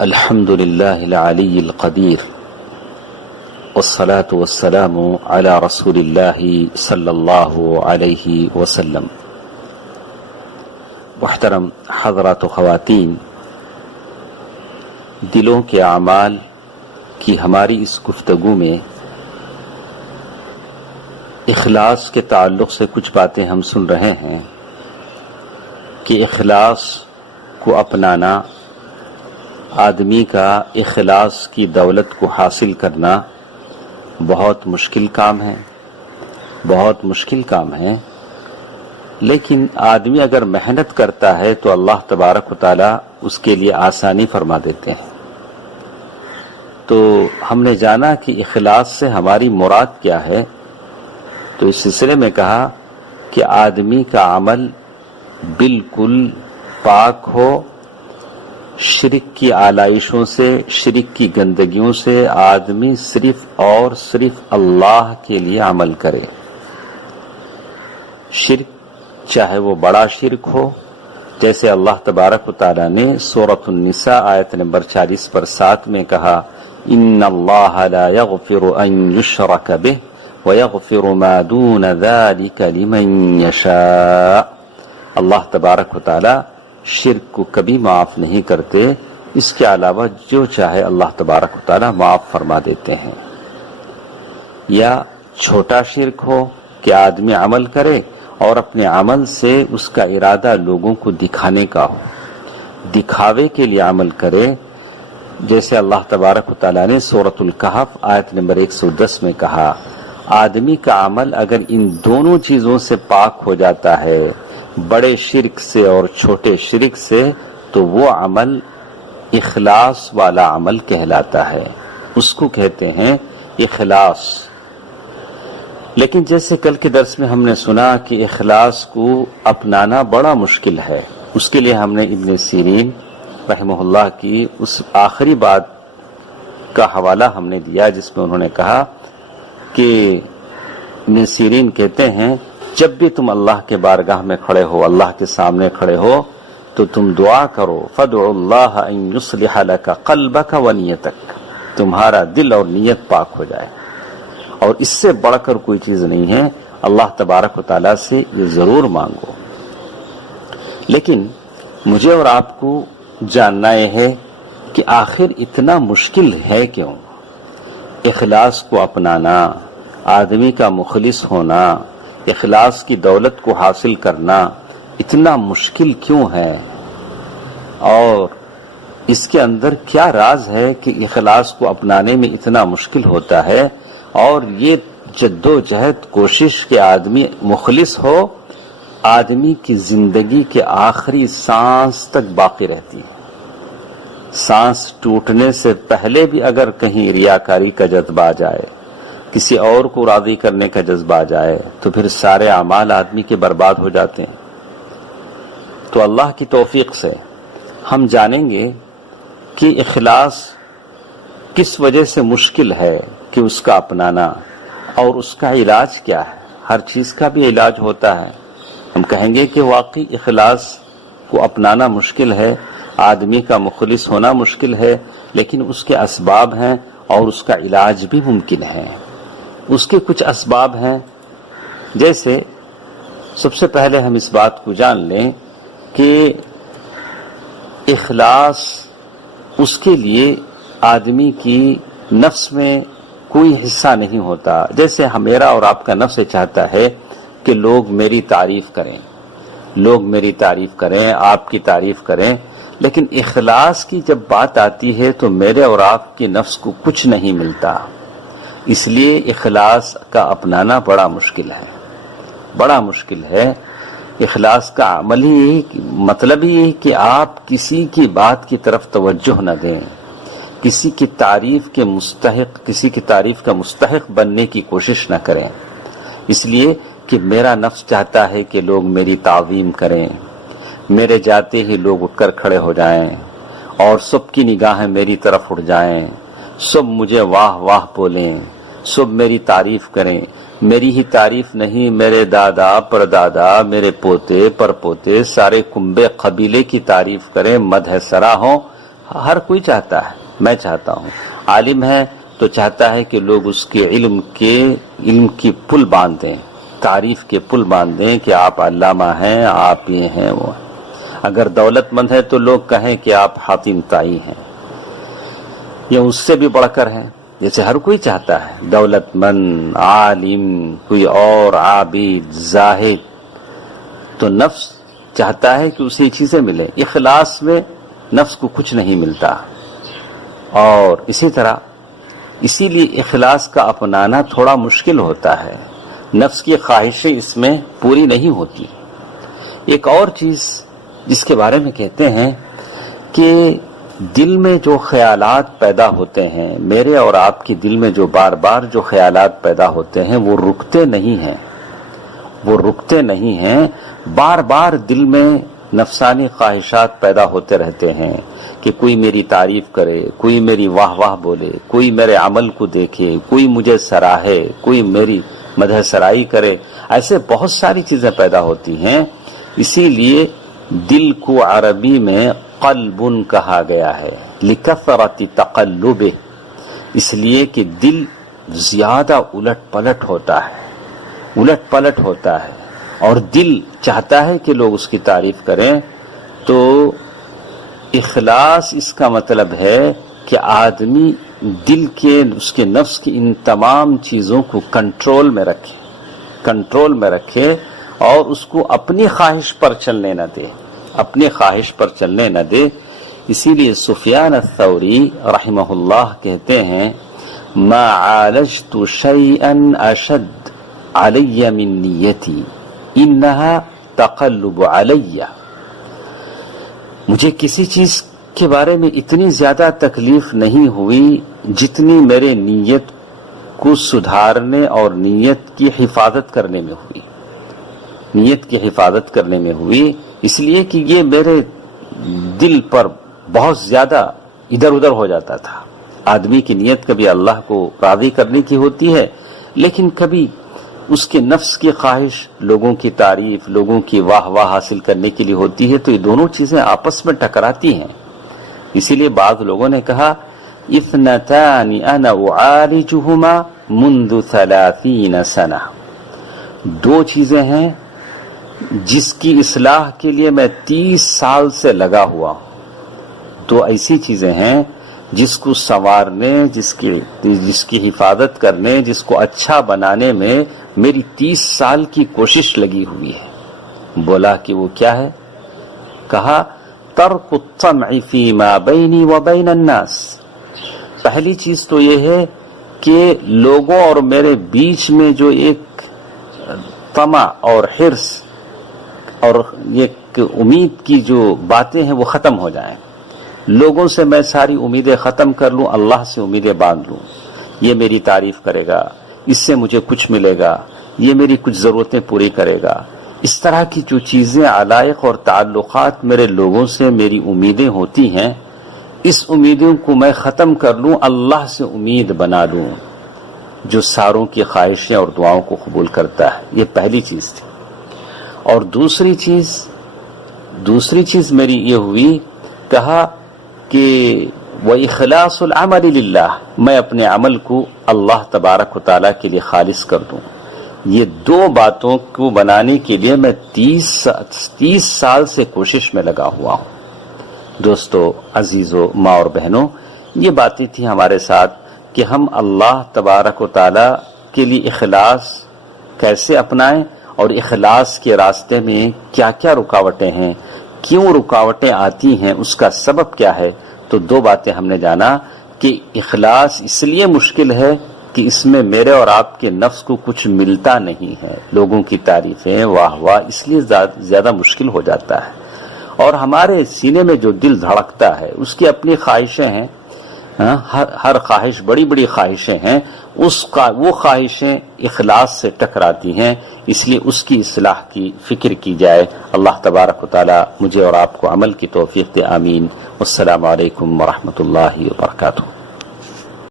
الحمد لله العلي القدير والصلاة والسلام على رسول الله صلی اللہ علیہ وسلم۔ محترم حضرات و خواتین، دلوں کے اعمال کی ہماری اس گفتگو میں اخلاص کے تعلق سے کچھ باتیں ہم سن رہے ہیں کہ اخلاص کو اپنانا، آدمی کا اخلاص کی دولت کو حاصل کرنا بہت مشکل کام ہے، بہت مشکل کام ہے۔ لیکن آدمی اگر محنت کرتا ہے تو اللہ تبارک و تعالی اس کے لیے آسانی فرما دیتے ہیں۔ تو ہم نے جانا کہ اخلاص سے ہماری مراد کیا ہے، تو اس سلسلے میں کہا کہ آدمی کا عمل بالکل پاک ہو، شرک کی آلائشوں سے، شرک کی گندگیوں سے، آدمی صرف اور صرف اللہ کے لیے عمل کرے۔ شرک چاہے وہ بڑا شرک ہو، جیسے اللہ تبارک و تعالی نے سورۃ النساء آیت نمبر 40/7 میں کہا، ان اللہ لا یغفر ان یشرک بہ ویغفر ما دون ذلک لمن یشاء۔ اللہ تبارک و تعالی شرک کو کبھی معاف نہیں کرتے، اس کے علاوہ جو چاہے اللہ تبارک و تعالی معاف فرما دیتے ہیں۔ یا چھوٹا شرک ہو کہ آدمی عمل کرے اور اپنے عمل سے اس کا ارادہ لوگوں کو دکھانے کا ہو، دکھاوے کے لیے عمل کرے، جیسے اللہ تبارک و تعالی نے سورۃ الکہف آیت نمبر 110 میں کہا، آدمی کا عمل اگر ان دونوں چیزوں سے پاک ہو جاتا ہے، بڑے شرک سے اور چھوٹے شرک سے، تو وہ عمل اخلاص والا عمل کہلاتا ہے، اس کو کہتے ہیں اخلاص۔ لیکن جیسے کل کے درس میں ہم نے سنا کہ اخلاص کو اپنانا بڑا مشکل ہے، اس کے لیے ہم نے ابن سیرین رحمہ اللہ کی اس آخری بات کا حوالہ ہم نے دیا، جس میں انہوں نے کہا کہ ابن سیرین کہتے ہیں، جب بھی تم اللہ کے بارگاہ میں کھڑے ہو، اللہ کے سامنے کھڑے ہو، تو تم دعا کرو، فادعوا اللہ ان یصلح لک قلبک ونیتک، تمہارا دل اور نیت پاک ہو جائے، اور اس سے بڑھ کر کوئی چیز نہیں ہے، اللہ تبارک و تعالیٰ سے یہ ضرور مانگو۔ لیکن مجھے اور آپ کو جاننا یہ ہے کہ آخر اتنا مشکل ہے کیوں؟ اخلاص کو اپنانا، آدمی کا مخلص ہونا، اخلاص کی دولت کو حاصل کرنا اتنا مشکل کیوں ہے؟ اور اس کے اندر کیا راز ہے کہ اخلاص کو اپنانے میں اتنا مشکل ہوتا ہے، اور یہ جد و جہد کوشش کہ آدمی مخلص ہو، آدمی کی زندگی کے آخری سانس تک باقی رہتی ہے۔ سانس ٹوٹنے سے پہلے بھی اگر کہیں ریاکاری کا جذبہ آ جائے، کسی اور کو راضی کرنے کا جذبہ آ جائے، تو پھر سارے اعمال آدمی کے برباد ہو جاتے ہیں۔ تو اللہ کی توفیق سے ہم جانیں گے کہ اخلاص کس وجہ سے مشکل ہے کہ اس کا اپنانا، اور اس کا علاج کیا ہے۔ ہر چیز کا بھی علاج ہوتا ہے۔ ہم کہیں گے کہ واقعی اخلاص کو اپنانا مشکل ہے، آدمی کا مخلص ہونا مشکل ہے، لیکن اس کے اسباب ہیں اور اس کا علاج بھی ممکن ہے۔ اس کے کچھ اسباب ہیں، جیسے سب سے پہلے ہم اس بات کو جان لیں کہ اخلاص اس کے لیے آدمی کی نفس میں کوئی حصہ نہیں ہوتا۔ جیسے میرا اور آپ کا نفس چاہتا ہے کہ لوگ میری تعریف کریں، لوگ میری تعریف کریں، آپ کی تعریف کریں، لیکن اخلاص کی جب بات آتی ہے تو میرے اور آپ کے نفس کو کچھ نہیں ملتا۔ اس لیے اخلاص کا اپنانا بڑا مشکل ہے، بڑا مشکل ہے۔ اخلاص کا عمل ہی مطلب ہی کہ آپ کسی کی بات کی طرف توجہ نہ دیں، کسی کی تعریف کے مستحق، کسی کی تعریف کا مستحق بننے کی کوشش نہ کریں، اس لیے کہ میرا نفس چاہتا ہے کہ لوگ میری تعظیم کریں، میرے جاتے ہی لوگ اٹھ کر کھڑے ہو جائیں، اور سب کی نگاہیں میری طرف اٹھ جائیں، سب مجھے واہ واہ بولیں، سب میری تعریف کریں۔ میری ہی تعریف نہیں، میرے دادا پردادا، میرے پوتے پر پوتے، سارے کنبے قبیلے کی تعریف کریں، مدح سرا ہوں، ہر کوئی چاہتا ہے، میں چاہتا ہوں، عالم ہے تو چاہتا ہے کہ لوگ اس کے علم کی پل باندھیں، تعریف کے پل باندھیں کہ آپ علامہ ہیں، آپ یہ ہیں وہ ہیں۔ اگر دولت مند ہے تو لوگ کہیں کہ آپ حاتم طائی ہیں، یا اس سے بھی بڑھ کر ہیں، جیسے ہر کوئی چاہتا ہے، دولت مند، عالم، کوئی اور عابد، زاہد، تو نفس چاہتا ہے کہ اسے چیزیں ملیں۔ اخلاص میں نفس کو کچھ نہیں ملتا، اور اسی لیے اخلاص کا اپنانا تھوڑا مشکل ہوتا ہے، نفس کی خواہشیں اس میں پوری نہیں ہوتی۔ ایک اور چیز جس کے بارے میں کہتے ہیں کہ دل میں جو خیالات پیدا ہوتے ہیں، میرے اور آپ کے دل میں جو بار بار جو خیالات پیدا ہوتے ہیں وہ رکتے نہیں ہیں، بار بار دل میں نفسانی خواہشات پیدا ہوتے رہتے ہیں کہ کوئی میری تعریف کرے، کوئی میری واہ واہ بولے، کوئی میرے عمل کو دیکھے، کوئی مجھے سراہے، کوئی میری مدح سرائی کرے، ایسے بہت ساری چیزیں پیدا ہوتی ہیں۔ اسی لیے دل کو عربی میں قلب کہا گیا ہے، لکثرت تقلبہ، اس لیے کہ دل زیادہ الٹ پلٹ ہوتا ہے اور دل چاہتا ہے کہ لوگ اس کی تعریف کریں۔ تو اخلاص اس کا مطلب ہے کہ آدمی دل کے، اس کے نفس کی ان تمام چیزوں کو کنٹرول میں رکھے اور اس کو اپنی خواہش پر چلنے نہ دے۔ اسی لیے سفیان الثوری رحمہ اللہ کہتے ہیں، ما عالجت شیئا اشد علی من نیتی انہا تقلب علی، مجھے کسی چیز کے بارے میں اتنی زیادہ تکلیف نہیں ہوئی جتنی میرے نیت کو سدھارنے اور نیت کی حفاظت کرنے میں ہوئی، اس لیے کہ یہ میرے دل پر بہت زیادہ ادھر ادھر ہو جاتا تھا۔ آدمی کی نیت کبھی اللہ کو راضی کرنے کی ہوتی ہے، لیکن کبھی اس کے نفس کی خواہش لوگوں کی تعریف، لوگوں کی واہ واہ حاصل کرنے کے لیے ہوتی ہے، تو یہ دونوں چیزیں آپس میں ٹکراتی ہیں۔ اسی لیے بعض لوگوں نے کہا، اثنتان انا اعالجهما منذ 30 سنہ، دو چیزیں ہیں جس کی اصلاح کے لیے میں 30 سال سے لگا ہوا ہوں، دو ایسی چیزیں ہیں جس کو سنوارنے، جس کی حفاظت کرنے، جس کو اچھا بنانے میں میری 30 سال کی کوشش لگی ہوئی ہے۔ بولا کہ وہ کیا ہے؟ کہا، ترک الطمع فیما بینی وبین الناس، پہلی چیز تو یہ ہے کہ لوگوں اور میرے بیچ میں جو ایک طمع اور حرص اور ایک امید کی جو باتیں ہیں وہ ختم ہو جائیں، لوگوں سے میں ساری امیدیں ختم کر لوں، اللہ سے امیدیں باندھ لوں، یہ میری تعریف کرے گا، اس سے مجھے کچھ ملے گا، یہ میری کچھ ضرورتیں پوری کرے گا، اس طرح کی جو چیزیں، علائق اور تعلقات میرے لوگوں سے میری امیدیں ہوتی ہیں، اس امیدوں کو میں ختم کر لوں، اللہ سے امید بنا لوں جو ساروں کی خواہشیں اور دعاؤں کو قبول کرتا ہے۔ یہ پہلی چیز تھی۔ اور دوسری چیز میری یہ ہوئی، کہا کہ وَإِخْلَاصُ الْعَمَلِ لِلَّهِ، میں اپنے عمل کو اللہ تبارک و تعالیٰ کے لیے خالص کر دوں۔ یہ دو باتوں کو بنانے کے لیے میں 30 سال سے کوشش میں لگا ہوا ہوں۔ دوستو، عزیزو، ماں اور بہنوں، یہ باتیں تھیں ہمارے ساتھ کہ ہم اللہ تبارک و تعالیٰ کے لیے اخلاص کیسے اپنائیں، اور اخلاص کے راستے میں کیا کیا رکاوٹیں ہیں، کیوں رکاوٹیں آتی ہیں، اس کا سبب کیا ہے۔ تو دو باتیں ہم نے جانا کہ اخلاص اس لیے مشکل ہے کہ اس میں میرے اور آپ کے نفس کو کچھ ملتا نہیں ہے، لوگوں کی تعریفیں، واہ واہ، اس لیے زیادہ مشکل ہو جاتا ہے۔ اور ہمارے سینے میں جو دل دھڑکتا ہے اس کی اپنی خواہشیں ہیں، ہر خواہش، بڑی بڑی خواہشیں ہیں، وہ خواہشیں اخلاص سے ٹکراتی ہیں، اس لیے اس کی اصلاح کی فکر کی جائے۔ اللہ تبارک و تعالی مجھے اور آپ کو عمل کی توفیق دے، آمین۔ والسلام علیکم ورحمۃ اللہ وبرکاتہ۔